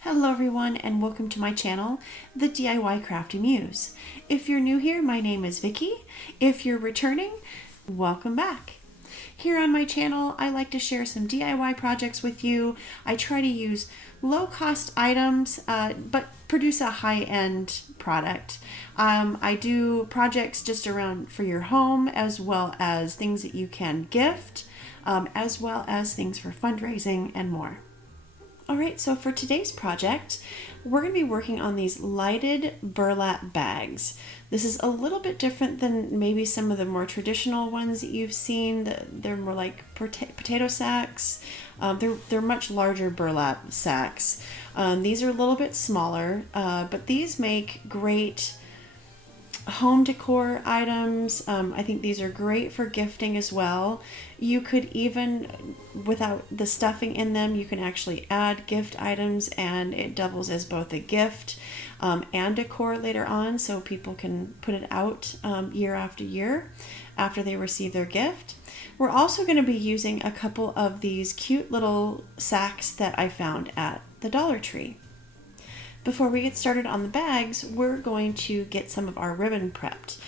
Hello everyone and welcome to my channel, The DIY Crafty Muse. If you're new here, my name is Vicky. If you're returning, welcome back. Here on my channel, I like to share some DIY projects with you. I try to use low-cost items, but produce a high-end product. I do projects just around for your home, as well as things that you can gift, as well as things for fundraising and more. All right, so for today's project, we're going to be working on these lighted burlap bags. This is a little bit different than maybe some of the more traditional ones that you've seen. They're more like potato sacks. They're much larger burlap sacks. These are a little bit smaller, but these make great home decor items. I think these are great for gifting as well. You could even, without the stuffing in them, you can actually add gift items and it doubles as both a gift and decor later on, so people can put it out year after year after they receive their gift. We're also going to be using a couple of these cute little sacks that I found at the Dollar Tree. Before we get started on the bags, we're going to get some of our ribbon prepped.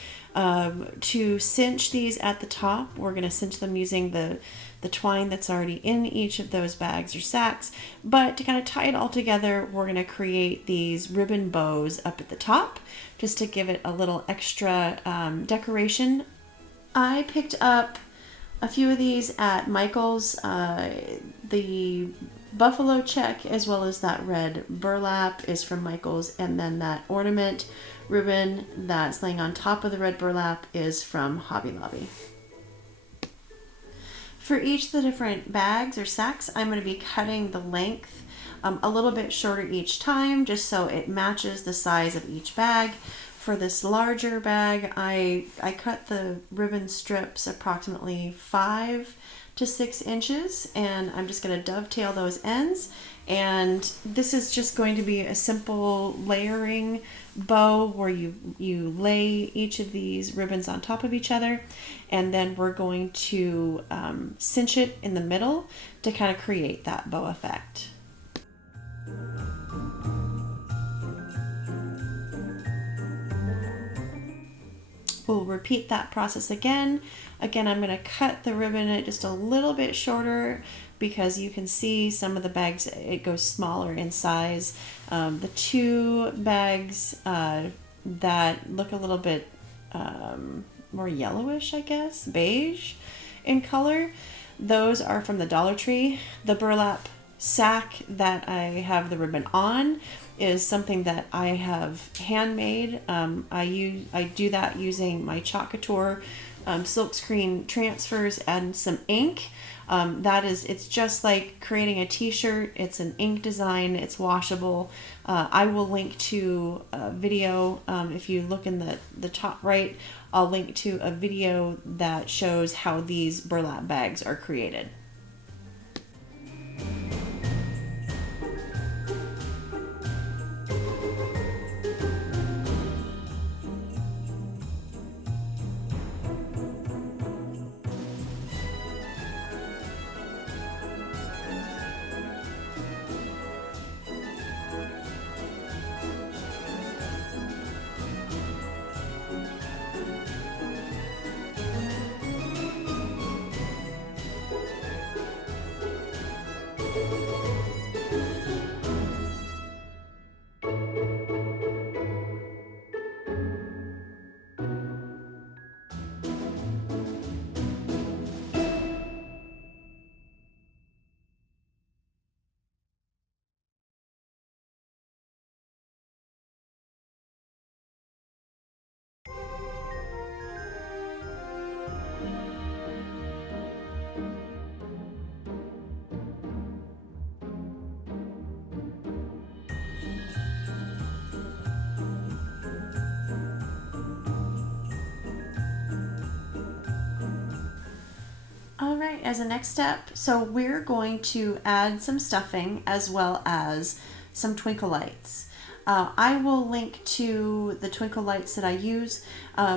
To cinch these at the top, we're going to cinch them using the twine that's already in each of those bags or sacks. But to kind of tie it all together, we're going to create these ribbon bows up at the top, just to give it a little extra decoration. I picked up a few of these at Michael's. The buffalo check as well as that red burlap is from Michael's, and then that ornament ribbon that's laying on top of the red burlap is from Hobby Lobby. For each of the different bags or sacks, I'm going to be cutting the length a little bit shorter each time, just so it matches the size of each bag. For this larger bag, I cut the ribbon strips approximately 5 to 6 inches, and I'm just going to dovetail those ends. And this is just going to be a simple layering bow where you lay each of these ribbons on top of each other, and then we're going to cinch it in the middle to kind of create that bow effect. We'll repeat that process again. Again, I'm going to cut the ribbon just a little bit shorter because you can see some of the bags, it goes smaller in size. The two bags that look a little bit more yellowish, I guess, beige in color, those are from the Dollar Tree. The burlap sack that I have the ribbon on is something that I have handmade. I do that using my Chalk Couture silkscreen transfers and some ink. It's just like creating a t-shirt. It's an ink design. It's washable. I will link to a video. If you look in the top right, I'll link to a video that shows how these burlap bags are created. All right, as a next step, so we're going to add some stuffing as well as some twinkle lights. I will link to the twinkle lights that I use.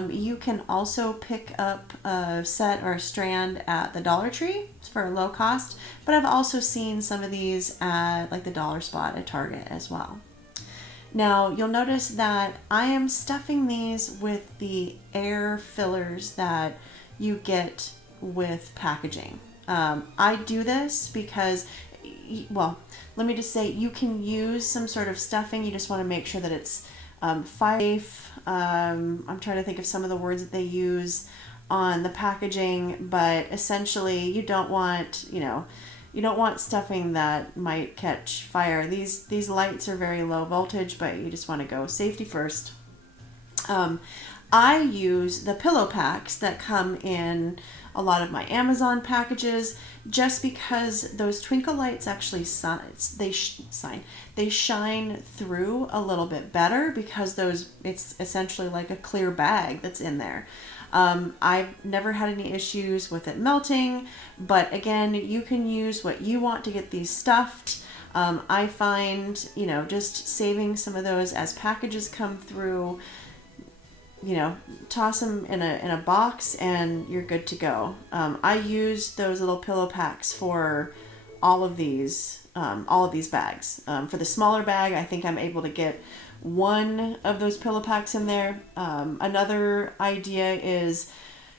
You can also pick up a set or a strand at the Dollar Tree for a low cost, but I've also seen some of these at like the Dollar Spot at Target as well. Now you'll notice that I am stuffing these with the air fillers that you get with packaging. I do this because, well, let me just say, you can use some sort of stuffing. You just want to make sure that it's fire safe. I'm trying to think of some of the words that they use on the packaging, but essentially you don't want, you don't want stuffing that might catch fire. These lights are very low voltage, but you just want to go safety first. I use the pillow packs that come in a lot of my Amazon packages, just because those twinkle lights actually they shine through a little bit better, because it's essentially like a clear bag that's in there. I've never had any issues with it melting, but again, you can use what you want to get these stuffed. I find, just saving some of those as packages come through, toss them in a box and you're good to go. I use those little pillow packs for all of these bags. For the smaller bag, I think I'm able to get one of those pillow packs in there. Another idea is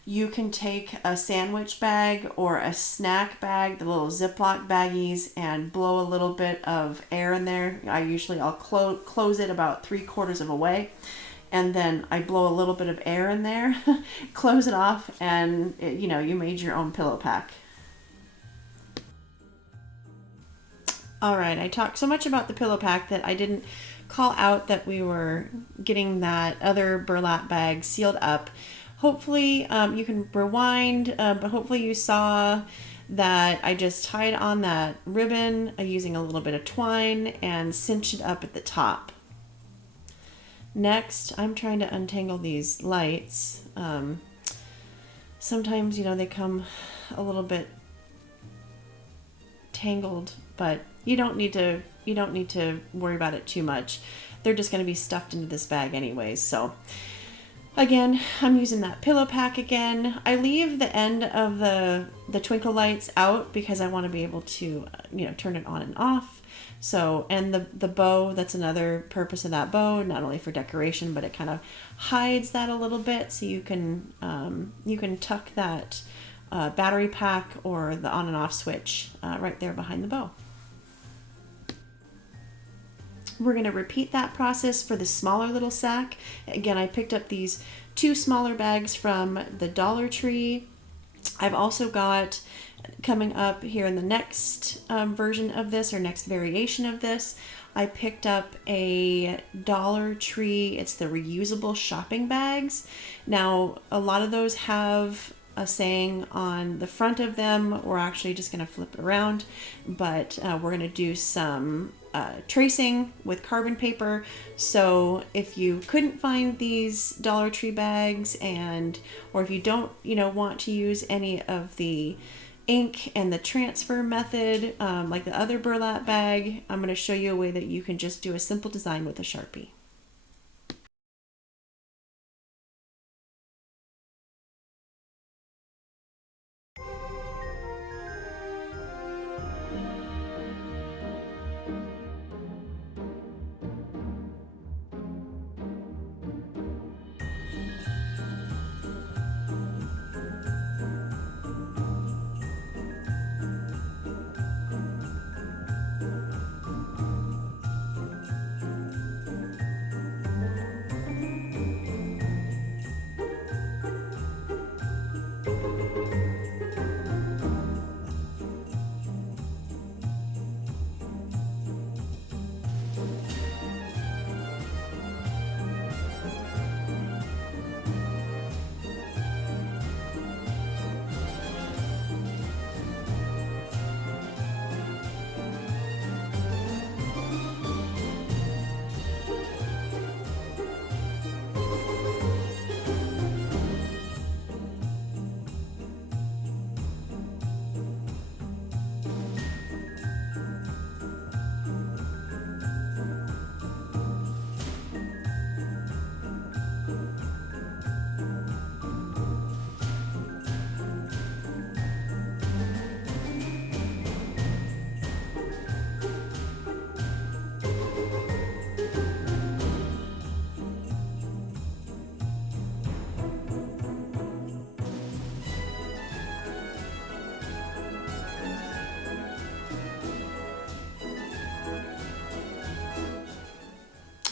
you can take a sandwich bag or a snack bag, the little Ziploc baggies, and blow a little bit of air in there. I'll close it about 3/4 of a way, and then I blow a little bit of air in there, close it off, and you made your own pillow pack. All right, I talked so much about the pillow pack that I didn't call out that we were getting that other burlap bag sealed up. Hopefully you can rewind, but hopefully you saw that I just tied on that ribbon using a little bit of twine and cinched it up at the top. Next, I'm trying to untangle these lights. Sometimes, they come a little bit tangled, but you don't need to worry about it too much. They're just going to be stuffed into this bag anyways. So again, I'm using that pillow pack again. I leave the end of the twinkle lights out because I want to be able to, turn it on and off. So, and the bow, that's another purpose of that bow, not only for decoration, but it kind of hides that a little bit, so you can tuck that battery pack or the on and off switch right there behind the bow. We're going to repeat that process for the smaller little sack. Again, I picked up these 2 smaller bags from the Dollar Tree. I've also got, coming up here in the next version of this, or next variation of this, I picked up a Dollar Tree, it's the reusable shopping bags. Now, a lot of those have a saying on the front of them. We're actually just going to flip it around, but we're going to do some tracing with carbon paper. So if you couldn't find these Dollar Tree bags, or if you don't want to use any of the ink and the transfer method like the other burlap bag, I'm going to show you a way that you can just do a simple design with a Sharpie.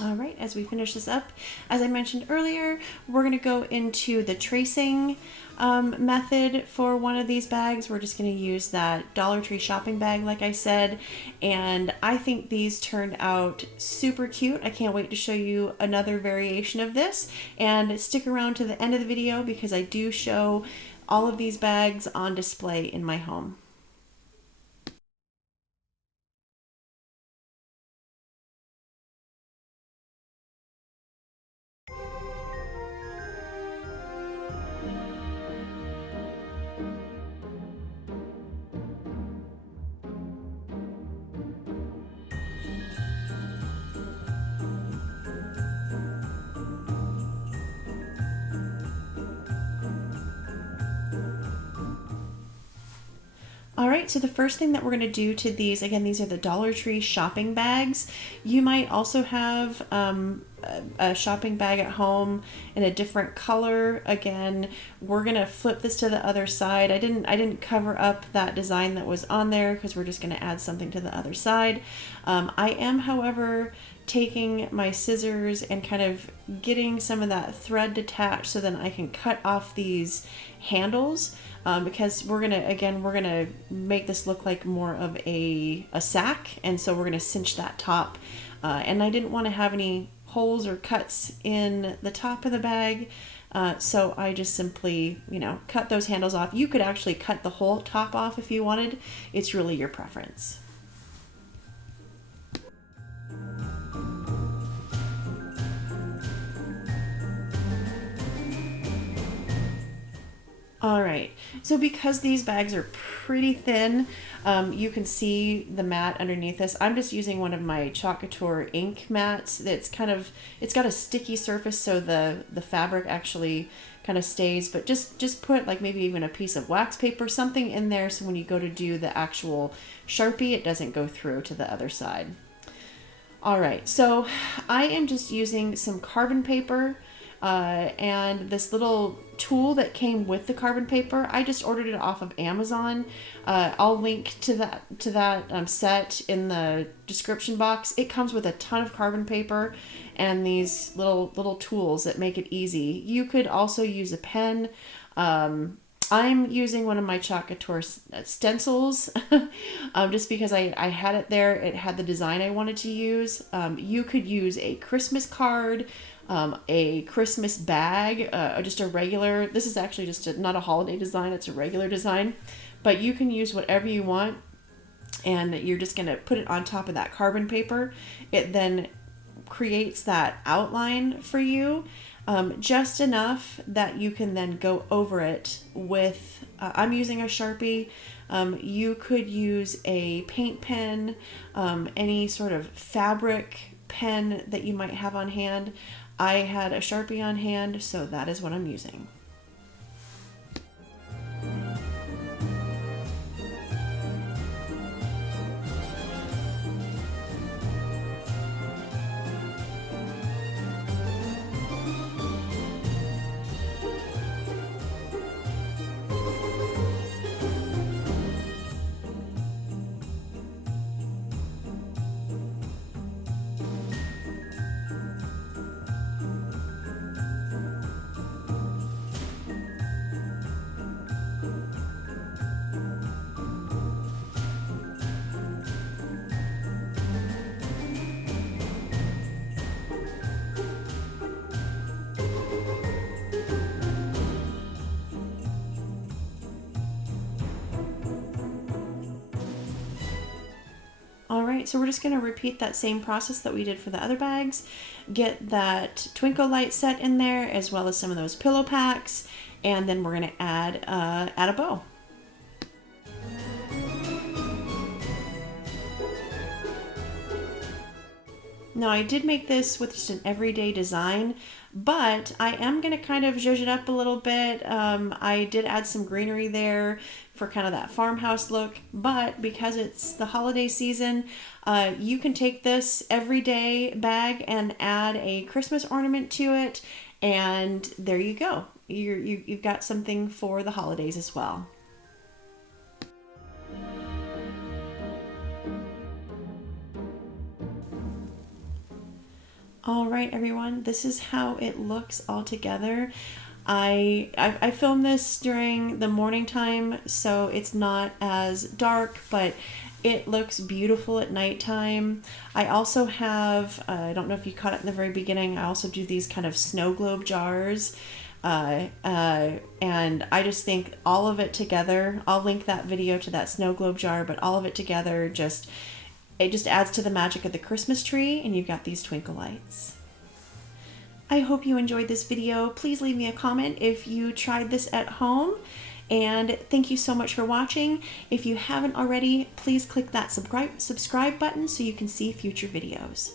All right, as we finish this up, as I mentioned earlier, we're going to go into the tracing method for one of these bags. We're just going to use that Dollar Tree shopping bag, like I said, and I think these turned out super cute. I can't wait to show you another variation of this, and stick around to the end of the video because I do show all of these bags on display in my home. All right, so the first thing that we're going to do to these, again, these are the Dollar Tree shopping bags. You might also have a shopping bag at home in a different color. Again, we're going to flip this to the other side. I didn't cover up that design that was on there because we're just going to add something to the other side. I am, however, taking my scissors and kind of getting some of that thread detached so then I can cut off these handles. Because we're gonna make this look like more of a sack, and so we're gonna cinch that top. And I didn't want to have any holes or cuts in the top of the bag, so I just simply, cut those handles off. You could actually cut the whole top off if you wanted. It's really your preference. All right, so because these bags are pretty thin, you can see the mat underneath this. I'm just using one of my Chalk Couture ink mats. It's got a sticky surface, so the fabric actually kind of stays, but just put like maybe even a piece of wax paper, something in there, so when you go to do the actual Sharpie, it doesn't go through to the other side. All right, so I am just using some carbon paper and this little tool that came with the carbon paper. I just ordered it off of Amazon. I'll link to that set in the description box. It comes with a ton of carbon paper and these little tools that make it easy. You could also use a pen. I'm using one of my Chalk Couture stencils just because I had it there. It had the design I wanted to use. You could use a Christmas card, a Christmas bag, just a regular, this is actually just not a holiday design, it's a regular design, but you can use whatever you want, and you're just going to put it on top of that carbon paper. It then creates that outline for you, just enough that you can then go over it with, I'm using a Sharpie. You could use a paint pen, any sort of fabric pen that you might have on hand. I had a Sharpie on hand, so that is what I'm using. All right, so we're just going to repeat that same process that we did for the other bags. Get that twinkle light set in there, as well as some of those pillow packs, and then we're going to add a bow. Now, I did make this with just an everyday design, but I am going to kind of zhuzh it up a little bit. I did add some greenery there for kind of that farmhouse look, but because it's the holiday season, you can take this everyday bag and add a Christmas ornament to it, and there you go. You've got something for the holidays as well. All right, everyone, this is how it looks all together. I filmed this during the morning time, so it's not as dark, but it looks beautiful at nighttime. I also have, I don't know if you caught it in the very beginning, I also do these kind of snow globe jars. And I just think all of it together, I'll link that video to that snow globe jar, but all of it together it just adds to the magic of the Christmas tree, and you've got these twinkle lights. I hope you enjoyed this video. Please leave me a comment if you tried this at home. And thank you so much for watching. If you haven't already, please click that subscribe button so you can see future videos.